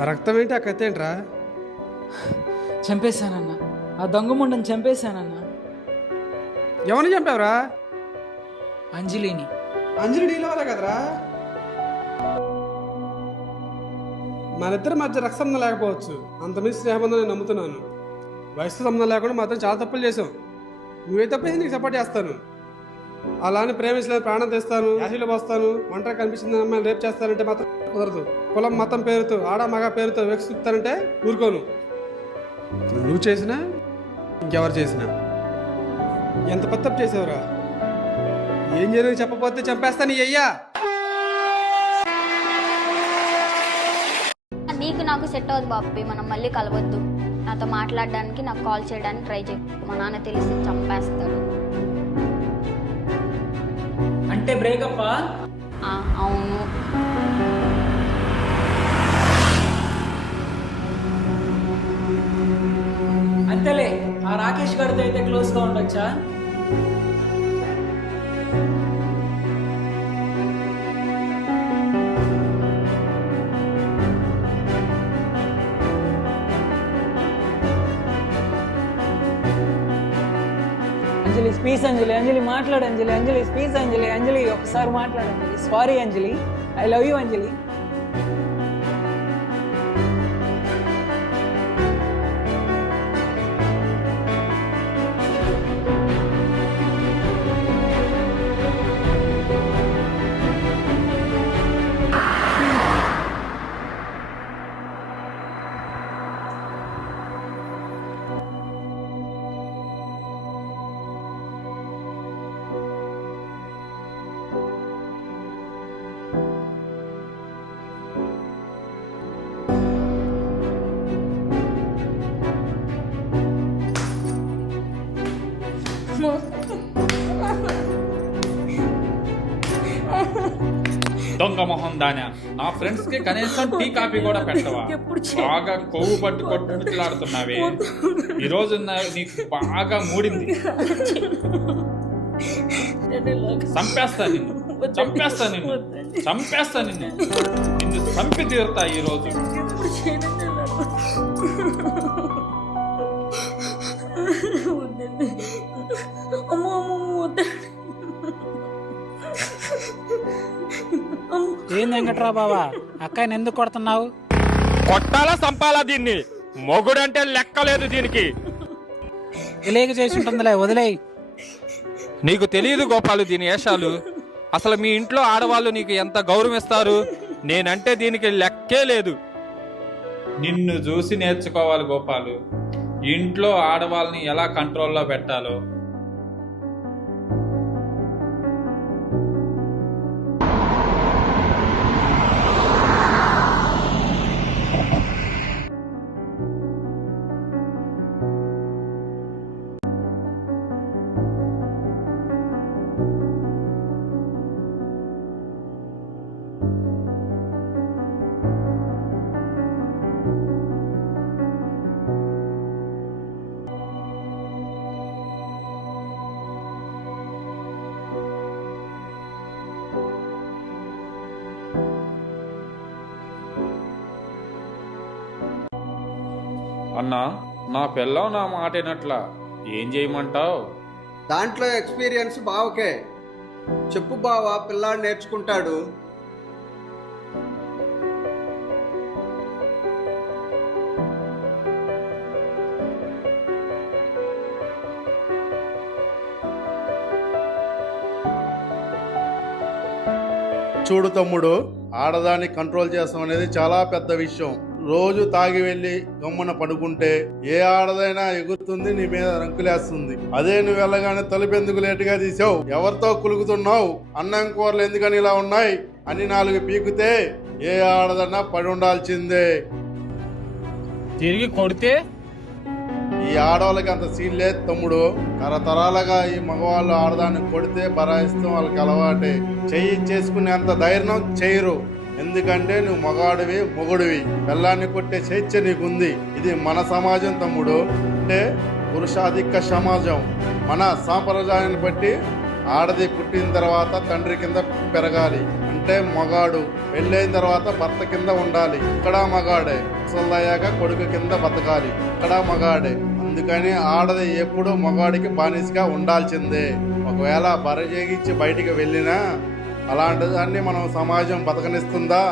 ఆ రక్తం ఏంటి? ఆ కత్తి ఏంట్రా? చంపేశానన్నా, ఆ దొంగముండని చంపేశానన్నా. ఎవరిని చంపావురా? అంజలిని. అంజలి డీల్ అవ్వలే కదరా? మనిద్దరి మధ్య రక్త సంబంధం లేకపోవచ్చు, అంతమంది స్నేహబంధం నేను నమ్ముతున్నాను. వయసు సంబంధం లేకుండా మాత్రం చాలా తప్పులు చేసాం. నువ్వే తప్పేసి నీకు సపోర్ట్ చేస్తాను. అలానే ప్రేమించలేదు ప్రాణం తెస్తాను, యాసిలో పోస్తాను, ఒంటరి కనిపించిన అమ్మాయిని రేపు చేస్తానంటే మాత్రం కుదరదు. కులం మతం పేరుతో, ఆడ మగ పేరుతో వెక్కిస్తానంటే ఊరుకోను. నువ్వు చేసినా ఇంకెవరు చేసినా. ఎంత పెద్ద తప్పు చేసావురా? ఏం జరిగింది చెప్పకపోతే చంపేస్తాను అయ్యా. నీకు నాకు సెట్ అవ్వదు బాబీ, మనం మళ్ళీ కలవద్దు. నాతో మాట్లాడడానికి, నాకు కాల్ చేయడానికి ట్రై చేయి. మా నాన్న తెలిసి చంపేస్తాడు. అంటే బ్రేకప్పా? అవును. అంతేలే, ఆ రాకేష్ గారితో అయితే క్లోజ్గా ఉండొచ్చా? అంజలి స్పీస్, అంజలి అంజలి మాట్లాడు, అంజలి అంజలి స్పీస్, అంజలి అంజలి ఒకసారి మాట్లాడు Anjali. Sorry Anjali, I love you Anjali. దొంగ మొహం దానా, నా ఫ్రెండ్స్ కి కనీసం టీ కాఫీ కూడా పెట్టవా? బాగా కొవ్వు పట్టు కొట్టులాడుతున్నావే. ఈ రోజు నీకు బాగా మూడింది. చంపేస్తా నిన్ను, చంపేస్తా నిన్ను, చంపేస్తా నిన్ను, నిన్ను చంపి తీరుతా ఈ రోజు. ఏం వెంకట్రా బావా, అక్కని ఎందుకు కొడుతున్నావు? కొట్టాలా చంపాలా దీన్ని? మొగుడంటే లెక్కలేదు దీనికి. తెలియక చేసి ఉంటుందిలే, వదిలేయి. నీకు తెలియదు గోపాలు దీని వేషాలు. అసలు మీ ఇంట్లో ఆడవాళ్ళు నీకు ఎంత గౌరవం ఇస్తారు? నేనంటే దీనికి లెక్కే లేదు. నిన్ను చూసి నేర్చుకోవాలి గోపాలు, ఇంట్లో ఆడవాళ్ళని ఎలా కంట్రోల్లో పెట్టాలో. అన్నా, నా పిల్లం నా మాటేనట్లా, ఏం చేయమంటావు? దాంట్లో ఎక్స్పీరియన్స్ బావకే చెప్పు బావా, పిల్లాడు నేర్చుకుంటాడు. చూడు తమ్ముడు, ఆడదాన్ని కంట్రోల్ చేస్తాం అనేది చాలా పెద్ద విషయం. రోజు తాగి వెళ్ళి గమ్మున పడుకుంటే ఏ ఆడదైనా ఎగురుతుంది, నీ మీద రంకులేస్తుంది. అదే నువ్వు వెళ్ళగానే తలుపెందుకు లేటుగా తీసావు, ఎవరితో కులుగుతున్నావు, అన్నం కూరలు ఎందుకని ఇలా ఉన్నాయి అని 4 పీకితే ఏ ఆడదన్నా పడి ఉండాల్సిందే. తిరిగి కొడితే ఈ ఆడవాళ్ళకి అంత సీన్ లేదు తమ్ముడు. తరతరాలుగా ఈ మగవాళ్ళు ఆడదాన్ని కొడితే బరాయిస్తాం, వాళ్ళకి అలవాటే. చెయ్యి చేసుకునేంత ధైర్యం చేయరు, ఎందుకంటే నువ్వు మగాడివి, మొగుడివి. పిల్లాన్ని కొట్టే స్వేచ్ఛ నీకుంది. ఇది మన సమాజం తమ్ముడు, అంటే పురుషాధిక్య సమాజం. మన సాంప్రదాయాన్ని బట్టి ఆడది పుట్టిన తర్వాత తండ్రి కింద పెరగాలి. అంటే మగాడు. పెళ్ళైన తర్వాత భర్త కింద ఉండాలి, ఇక్కడ మగాడే. అయ్యాక కొడుకు కింద బతకాలి, ఇక్కడ మగాడే. అందుకని ఆడది ఎప్పుడూ మగాడికి బానిసగా ఉండాల్సిందే. ఒకవేళ బరజేగించి బయటికి వెళ్ళినా అలాంటి దాన్ని మనం సమాజం బతకనిస్తుందా?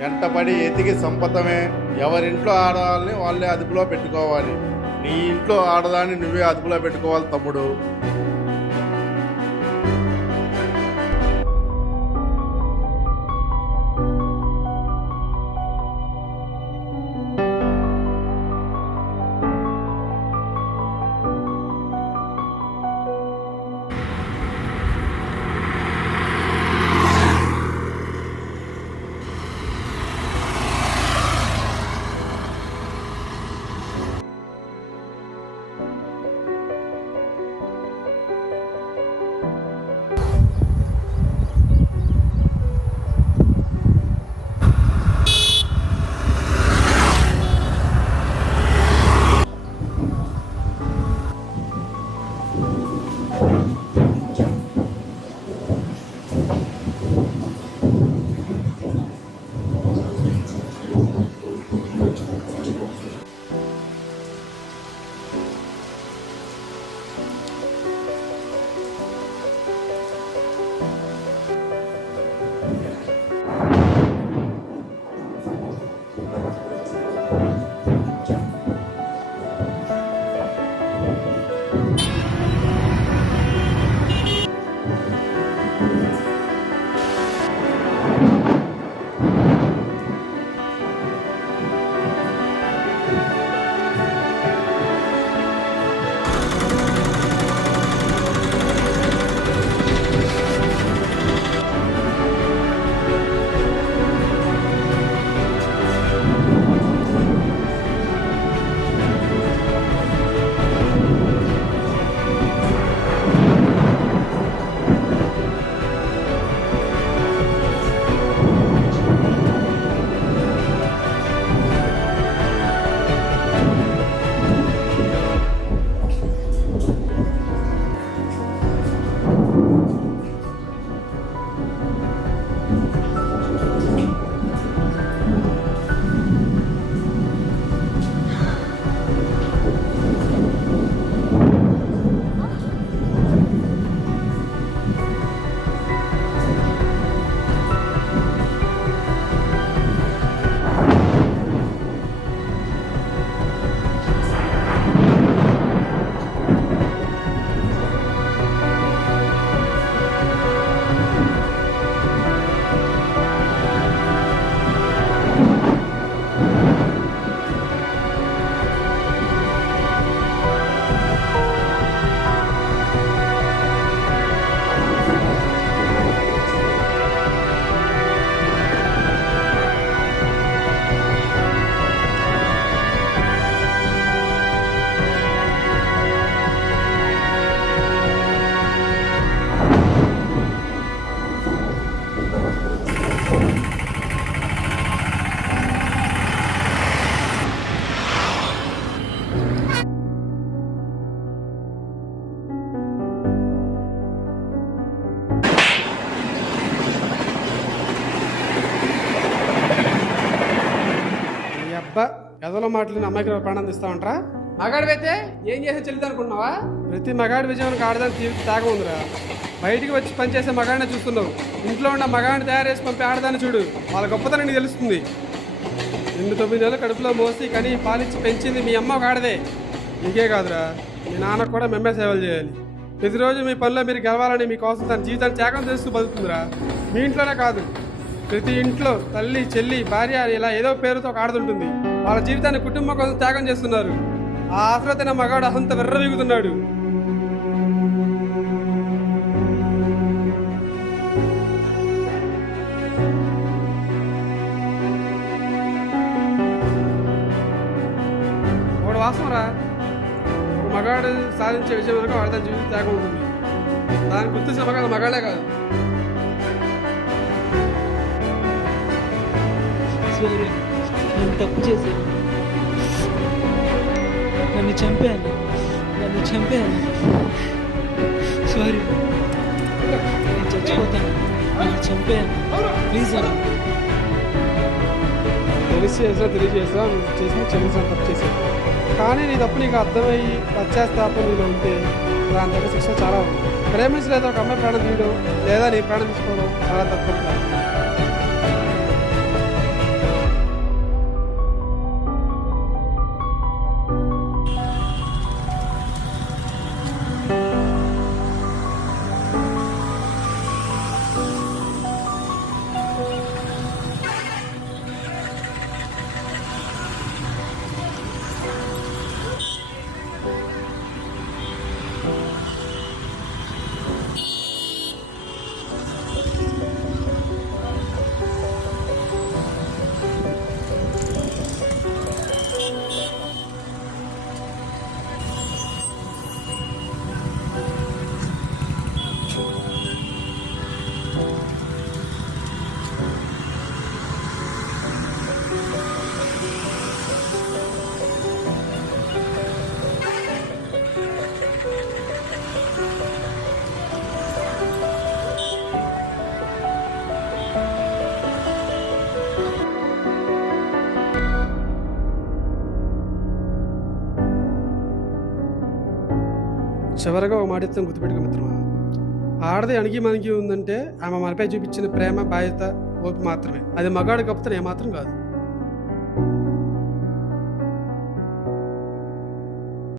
వెంటపడి ఎతికి సంపదమే. ఎవరింట్లో ఆడవాళ్ళని వాళ్ళే అదుపులో పెట్టుకోవాలి. నీ ఇంట్లో ఆడదాన్ని నువ్వే అదుపులో పెట్టుకోవాలి తమ్ముడు. ఎదలో మాటలు అమ్మాయికి ప్రాణం ఇస్తామంటారా? మగాడివైతే ఏం చేసే చెల్లిది అనుకుంటున్నావా? ప్రతి మగాడి విజయానికి ఆడదాని తీర్చి త్యాగం ఉందిరా. బయటికి వచ్చి పనిచేసే మగాడినే చూస్తున్నావు, ఇంట్లో ఉన్న మగాడిని తయారు చేసి పంపి ఆడదాన్ని చూడు, వాళ్ళ గొప్పతనం నీకు తెలుస్తుంది. 9 నెలలు కడుపులో మోసి కని పాలిచ్చి పెంచింది మీ అమ్మ ఒక ఆడదే. నీకే కాదురా, మీ నాన్నకు కూడా మేమే సేవలు చేయాలి. ప్రతిరోజు మీ పనిలో మీరు గెలవాలని మీకోసం తన జీవితాన్ని త్యాగం చేస్తూ బతుకుతుందిరా. మీ ఇంట్లోనే కాదు, ప్రతి ఇంట్లో తల్లి, చెల్లి, భార్య ఇలా ఏదో పేరుతో ఒక ఆడుతుంటుంది. వాళ్ళ జీవితాన్ని కుటుంబం కోసం త్యాగం చేస్తున్నారు. ఆ ఆశ్రతన మగాడు అహంత వెర్రవీగుతున్నాడు. ఒకడు వాస్తవరా, ఒక మగాడు సాధించే విషయం వరకు వాడి తన జీవితం త్యాగం ఉంటుంది. దాన్ని గుర్తించిన మగాడు మగాడే కాదు. నేను తప్పు చేశాను, నన్ను చంపాను సారీ, నేను చచ్చిపోతాను. వాళ్ళు చంపేయండి ప్లీజ్ అండి. తెలిసి చేసా తెలియజేసా నువ్వు చేసిన క్షమించాను, తప్పు చేశాను. కానీ నీ తప్పు నీకు అర్థమయ్యి పశ్చాత్తాపం నీలో ఉంటే దాని తగ్గ శిక్ష చాలా ఉంది. ప్రేమించలేదు ఒక అమ్మాయి ప్రాణం తీయడం లేదా నీ ప్రాణం తీసుకోవడం చాలా తప్పు. చివరగా ఒక మాట ఇస్తాను, గుర్తుపెట్టుకో మిత్రమా. ఆడది అణిగి మనకి ఉందంటే ఆమె మనపై చూపించిన ప్రేమ, బాధ్యత, ఓర్పు మాత్రమే. అది మగాడు కప్పుతాను ఏమాత్రం కాదు.